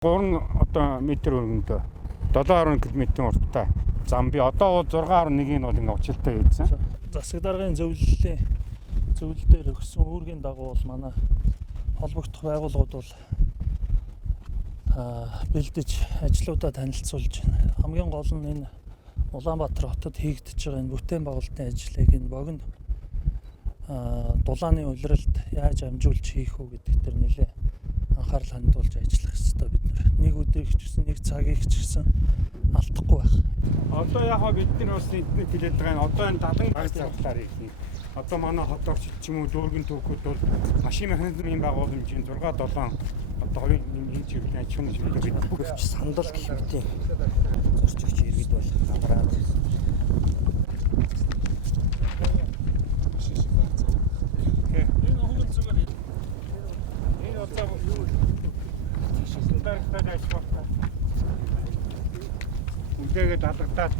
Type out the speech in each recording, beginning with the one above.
3 одоо метр өргөндөө 7.1 км урттай зам бий. Одоо 6.1-ийг бол ингээ учиртай хийсэн. Засаг даргын зөвлөлтөөр өгсөн үүргийн дагуу бол манай холбогдох байгууллагууд бол бэлдэж ажлуудаа танилцуулж байна. Хамгийн гол нь энэ Улаанбаатар хотод хийгдэж байгаа энэ бүтээн байгуулалтын ажлыг энэ богино дулааны улиралд яаж амжуулж хийх үү гэдэг дээр нэлээ анхаарал хандуулж ажиллах хэрэгтэй бид нар. Нэг өдрийг ч гэсэн нэг цагийг ч гэсэн алдахгүй байх. Одоо яг бид нар бас интернет хэлээд байгаа нь одоо энэ далан баг завхлаар хийх. Одоо манай хот орчид ч юм уу дүүргэн түүхүүд бол машин механизмын байгууламжийн 6-7 одоо энэ чиглэлийн аж ахуйн чиглэлээр бид бүгд сандал гэх мэтийн зорчигч иргэд бол нагараад үдээгээд алгадаад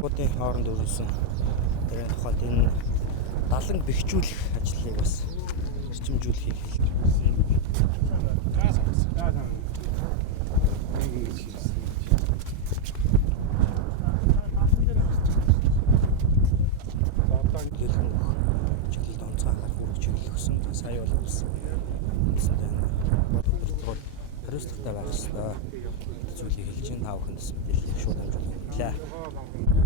будын хооронд өрнөсөн тэрийн тухайд энэ далан бэхжүүлэх ажлыг бас эрчимжүүлэхийг хэлж чиглэлд онцгой анхаарах үүрэг чиглэл өгсөн. Сая бол авсан. Хариуцлагатай байх ёстой. Зүйлийг хэлж ин таавахын төс мэдээллийг шууд амжуулах.